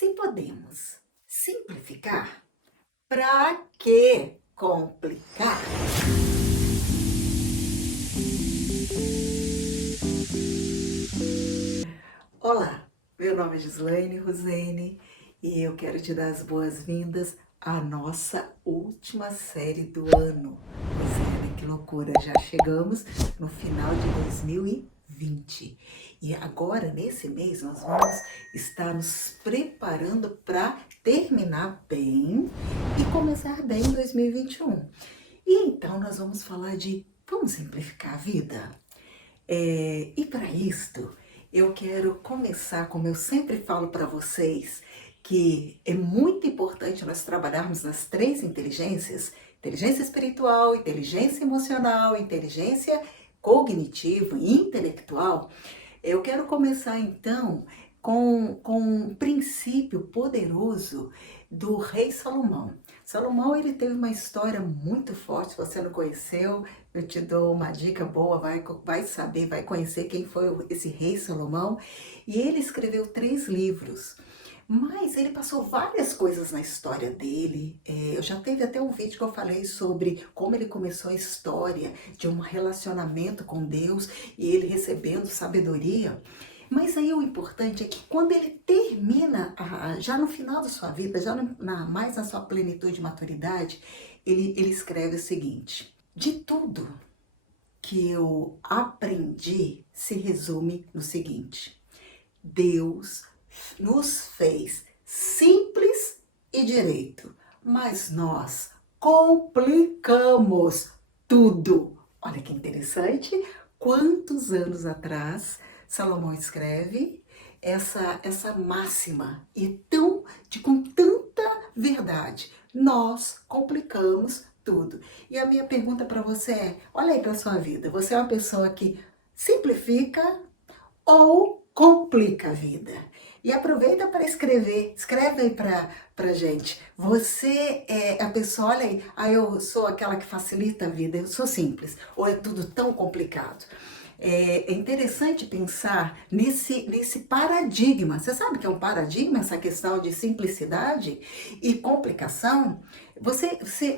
Se podemos simplificar, para que complicar? Olá, meu nome é Gislaine Rosene e eu quero te dar as boas-vindas à nossa última série do ano. Rosene, que loucura, já chegamos no final de 2020 e agora, nesse mês, nós vamos estar nos preparando para terminar bem e começar bem em 2021. E então nós vamos falar de vamos simplificar a vida? E para isto, eu quero começar, como eu sempre falo para vocês, que é muito importante nós trabalharmos nas três inteligências: inteligência espiritual, inteligência emocional, inteligência cognitiva e intelectual. Eu quero começar então com um princípio poderoso do rei Salomão. Salomão, ele teve uma história muito forte. Se você não conheceu, eu te dou uma dica boa, vai saber, vai conhecer quem foi esse rei Salomão. E ele escreveu 3 livros. Mas ele passou várias coisas na história dele. Eu já teve até um vídeo que eu falei sobre como ele começou a história de um relacionamento com Deus e ele recebendo sabedoria. Mas aí o importante é que quando ele termina, já no final da sua vida, já mais na sua plenitude de maturidade, ele escreve o seguinte: de tudo que eu aprendi se resume no seguinte: Deus nos fez simples e direito, mas nós complicamos tudo. Olha que interessante, quantos anos atrás Salomão escreve essa máxima e com tanta verdade. Nós complicamos tudo. E a minha pergunta para você é: olha aí para sua vida, você é uma pessoa que simplifica ou complica a vida? E aproveita para escreve aí pra gente. Você é a pessoa, olha aí, eu sou aquela que facilita a vida, eu sou simples, ou é tudo tão complicado? É interessante pensar nesse paradigma. Você sabe que é um paradigma essa questão de simplicidade e complicação?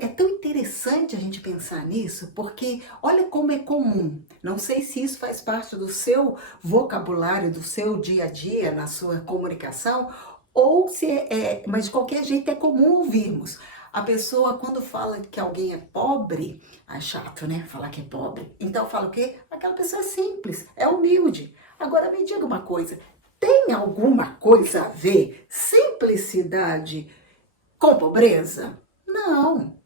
É tão interessante a gente pensar nisso, porque olha como é comum. Não sei se isso faz parte do seu vocabulário, do seu dia a dia, na sua comunicação, ou se mas de qualquer jeito é comum ouvirmos. A pessoa, quando fala que alguém é pobre, é chato, né? Falar que é pobre. Então fala o quê? Aquela pessoa é simples, é humilde. Agora me diga uma coisa: tem alguma coisa a ver simplicidade com pobreza? Não.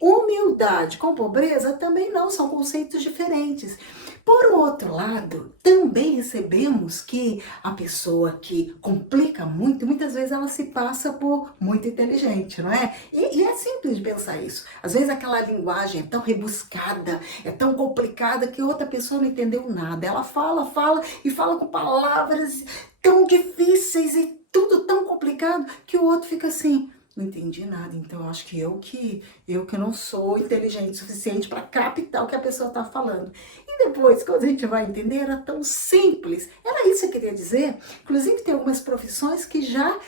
Humildade com pobreza também não, são conceitos diferentes. Por um outro lado, também recebemos que a pessoa que complica muito, muitas vezes ela se passa por muito inteligente, não é? E é simples de pensar isso. Às vezes aquela linguagem é tão rebuscada, é tão complicada que outra pessoa não entendeu nada. Ela fala e fala com palavras tão difíceis e tudo tão complicado que o outro fica assim: não entendi nada. Então acho que eu que não sou inteligente o suficiente para captar o que a pessoa está falando. E depois, quando a gente vai entender, era tão simples. Era isso que eu queria dizer. Inclusive tem algumas profissões que já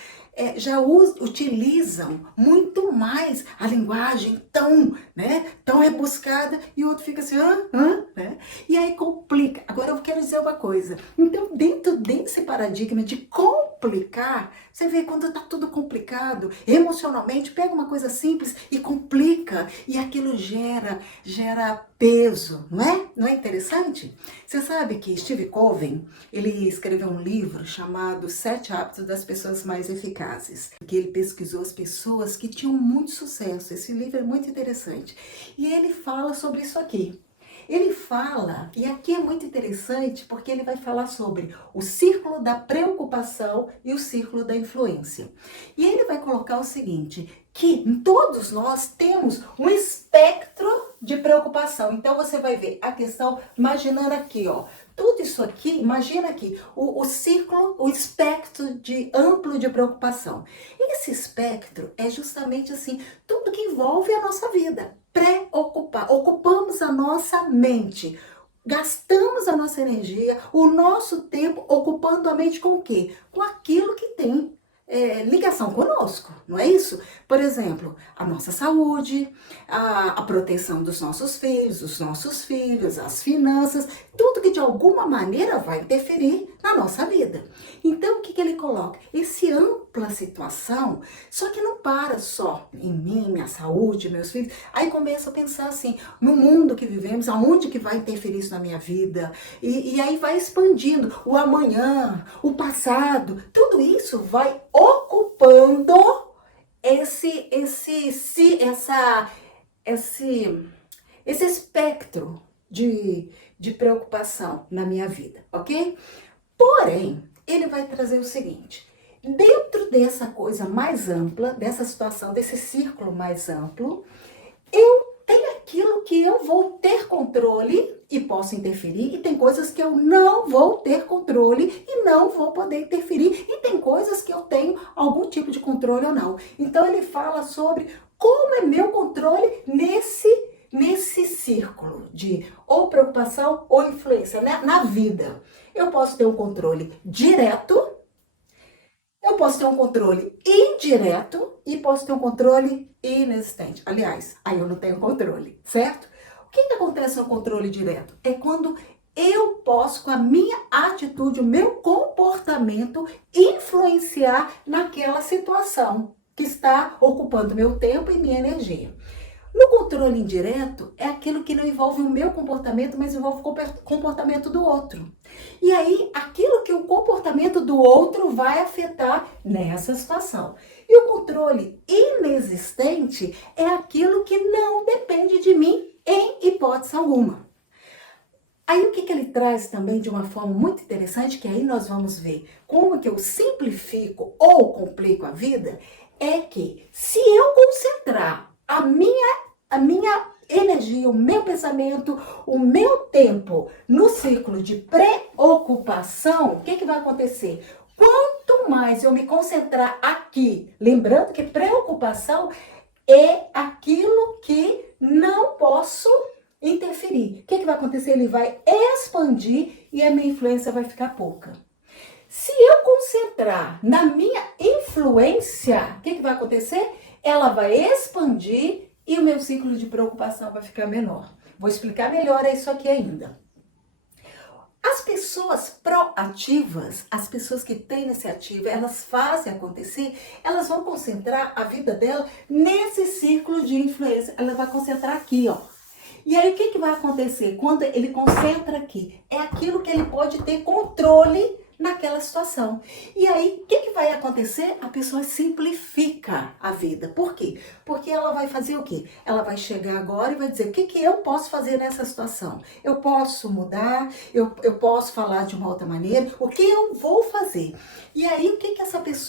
utilizam muito mais a linguagem tão rebuscada, e o outro fica assim, né? E aí complica. Agora eu quero dizer uma coisa. Então, dentro desse paradigma de complicar, você vê quando tá tudo complicado, emocionalmente, pega uma coisa simples e complica, e aquilo gera peso, não é? Não é interessante? Você sabe que Steve Covey, ele escreveu um livro chamado 7 Hábitos das Pessoas Mais Eficazes, que ele pesquisou as pessoas que tinham muito sucesso. Esse livro é muito interessante. E ele fala sobre isso aqui. Ele fala, e aqui é muito interessante, porque ele vai falar sobre o círculo da preocupação e o círculo da influência. E ele vai colocar o seguinte, que todos nós temos um espectro de preocupação. Então você vai ver a questão, imaginando aqui, ó, tudo isso aqui, imagina aqui, o círculo, o espectro amplo de preocupação. Esse espectro é justamente assim, tudo que envolve a nossa vida. Preocupar, ocupamos a nossa mente, gastamos a nossa energia, o nosso tempo ocupando a mente com o quê? Com aquilo que tem ligação conosco, não é isso? Por exemplo, a nossa saúde, a proteção dos nossos filhos, as finanças, tudo que de alguma maneira vai interferir na nossa vida. Então, o que ele coloca? Esse ampla situação, só que não para só em mim, minha saúde, meus filhos. Aí começa a pensar assim, no mundo que vivemos, aonde que vai interferir isso na minha vida? E aí vai expandindo o amanhã, o passado, tudo isso vai ocupando essa, esse, esse espectro de preocupação na minha vida, ok? Porém, ele vai trazer o seguinte, dentro dessa coisa mais ampla, dessa situação, desse círculo mais amplo, eu tenho aquilo que eu vou ter controle e posso interferir, e tem coisas que eu não vou ter controle e não vou poder interferir, e tem coisas que eu tenho algum tipo de controle ou não. Então ele fala sobre como é meu controle nesse círculo de ou preocupação ou influência, né, na vida. Eu posso ter um controle direto, eu posso ter um controle indireto e posso ter um controle inexistente. Aliás, aí eu não tenho controle, certo? O que acontece no controle direto? É quando eu posso, com a minha atitude, o meu comportamento, influenciar naquela situação que está ocupando meu tempo e minha energia. No controle indireto, é aquilo que não envolve o meu comportamento, mas envolve o comportamento do outro. E aí, aquilo que o comportamento do outro vai afetar nessa situação. E o controle inexistente é aquilo que não depende de mim em hipótese alguma. Aí o que ele traz também de uma forma muito interessante, que aí nós vamos ver como que eu simplifico ou complico a vida, é que se eu concentrar a minha energia, o meu pensamento, o meu tempo no ciclo de preocupação, o que vai acontecer? Quanto mais eu me concentrar aqui, lembrando que preocupação é aquilo que não posso interferir. O que vai acontecer? Ele vai expandir e a minha influência vai ficar pouca. Se eu concentrar na minha influência, o que vai acontecer? Ela vai expandir e o meu ciclo de preocupação vai ficar menor. Vou explicar melhor isso aqui ainda. As pessoas proativas, as pessoas que têm iniciativa, elas fazem acontecer, elas vão concentrar a vida dela nesse círculo de influência. Ela vai concentrar aqui, ó. E aí o que vai acontecer? Quando ele concentra aqui, é aquilo que ele pode ter controle naquela situação. E aí, o que vai acontecer? A pessoa simplifica a vida. Por quê? Porque ela vai fazer o quê? Ela vai chegar agora e vai dizer, o que eu posso fazer nessa situação? Eu posso mudar, eu posso falar de uma outra maneira, o que eu vou fazer? E aí, o que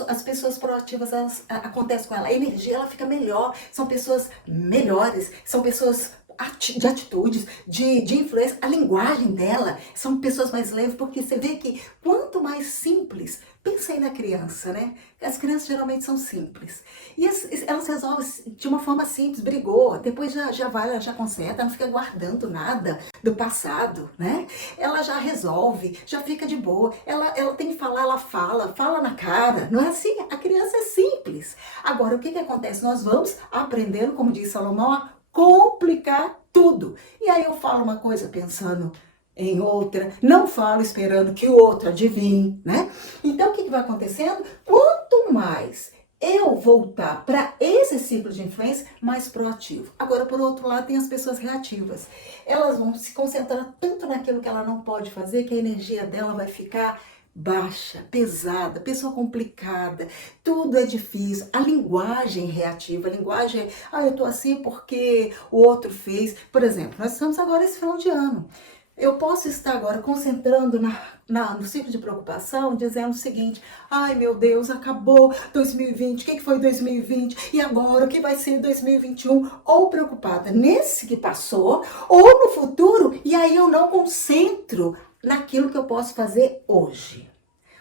as pessoas proativas, acontece com ela? A energia, ela fica melhor, são pessoas melhores, são pessoas de atitudes, de influência, a linguagem dela, são pessoas mais leves, porque você vê que quanto mais simples, pensa aí na criança, né? As crianças geralmente são simples. E elas resolvem de uma forma simples, brigou, depois já vai, ela já conserta, não fica guardando nada do passado, né? Ela já resolve, já fica de boa, ela tem que falar, ela fala na cara, não é assim? A criança é simples. Agora, o que acontece? Nós vamos aprendendo, como diz Salomão, a complicar tudo. E aí eu falo uma coisa pensando em outra, não falo esperando que o outro adivinhe, né? Então o que vai acontecendo? Quanto mais eu voltar para esse ciclo de influência, mais proativo. Agora, por outro lado, tem as pessoas reativas. Elas vão se concentrar tanto naquilo que ela não pode fazer, que a energia dela vai ficar baixa, pesada, pessoa complicada, tudo é difícil, a linguagem reativa, a linguagem, eu tô assim porque o outro fez. Por exemplo, nós estamos agora esse final de ano. Eu posso estar agora concentrando no ciclo de preocupação, dizendo o seguinte, ai meu Deus, acabou 2020, o que foi 2020? E agora, o que vai ser 2021? Ou preocupada nesse que passou, ou no futuro, e aí eu não concentro naquilo que eu posso fazer hoje.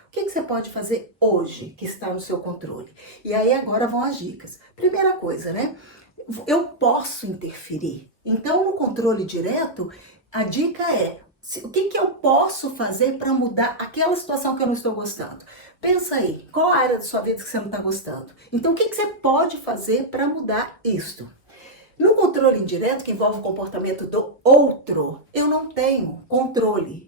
O que você pode fazer hoje que está no seu controle? E aí agora vão as dicas. Primeira coisa, né? Eu posso interferir. Então, no controle direto, a dica é, o que eu posso fazer para mudar aquela situação que eu não estou gostando? Pensa aí, qual a área da sua vida que você não está gostando? Então, o que você pode fazer para mudar isto? No controle indireto, que envolve o comportamento do outro, eu não tenho controle.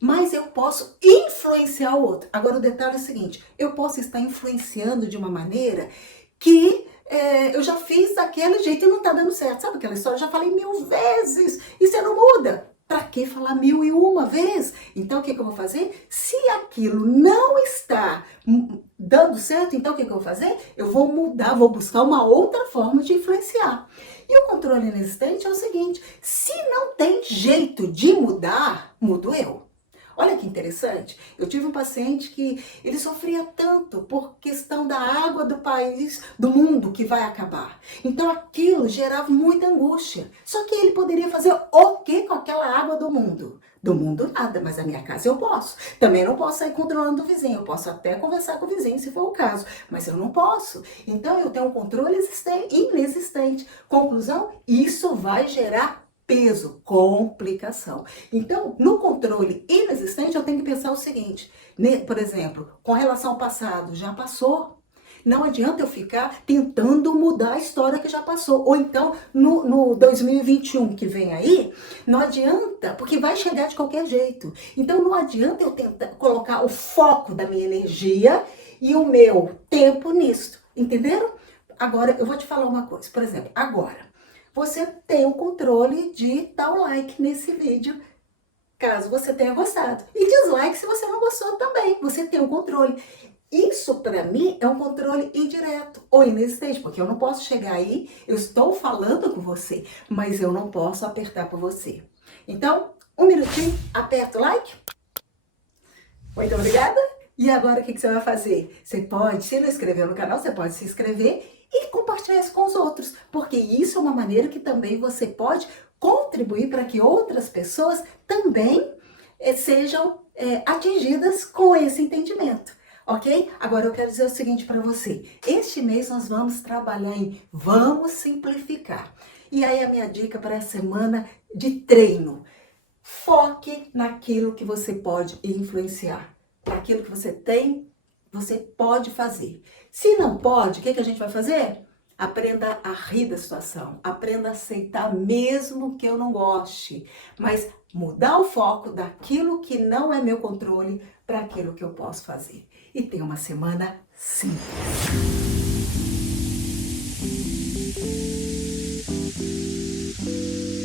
Mas eu posso influenciar o outro. Agora, o detalhe é o seguinte: eu posso estar influenciando de uma maneira que eu já fiz daquele jeito e não está dando certo. Sabe aquela história? Eu já falei 1000 vezes e você não muda. Para que falar 1001 vez? Então, o que eu vou fazer? Se aquilo não está dando certo, então o que eu vou fazer? Eu vou mudar, vou buscar uma outra forma de influenciar. E o controle inexistente é o seguinte: se não tem jeito de mudar, mudo eu. Olha que interessante, eu tive um paciente que ele sofria tanto por questão da água do país, do mundo que vai acabar. Então aquilo gerava muita angústia. Só que ele poderia fazer o que com aquela água do mundo? Do mundo nada, mas a minha casa eu posso. Também não posso sair controlando o vizinho, eu posso até conversar com o vizinho se for o caso, mas eu não posso. Então eu tenho um controle inexistente. Conclusão, isso vai gerar peso, complicação. Então, no controle inexistente, eu tenho que pensar o seguinte, por exemplo, com relação ao passado, já passou. Não adianta eu ficar tentando mudar a história que já passou. Ou então, no 2021 que vem aí, não adianta, porque vai chegar de qualquer jeito. Então, não adianta eu tentar colocar o foco da minha energia e o meu tempo nisso. Entenderam? Agora, eu vou te falar uma coisa. Por exemplo, agora, você tem o controle de dar o like nesse vídeo, caso você tenha gostado. E dislike se você não gostou também, você tem o controle. Isso para mim é um controle indireto ou inexistente, porque eu não posso chegar aí, eu estou falando com você, mas eu não posso apertar por você. Então, um minutinho, aperta o like. Muito obrigada. E agora o que você vai fazer? Você pode, se não inscreveu no canal, você pode se inscrever e compartilhar isso com os outros, porque isso é uma maneira que também você pode contribuir para que outras pessoas também sejam atingidas com esse entendimento, ok? Agora eu quero dizer o seguinte para você: este mês nós vamos trabalhar em vamos simplificar. E aí a minha dica para a semana de treino: foque naquilo que você pode influenciar, naquilo que você tem, você pode fazer. Se não pode, o que a gente vai fazer? Aprenda a rir da situação, aprenda a aceitar mesmo que eu não goste, mas mudar o foco daquilo que não é meu controle para aquilo que eu posso fazer. E tenha uma semana simples.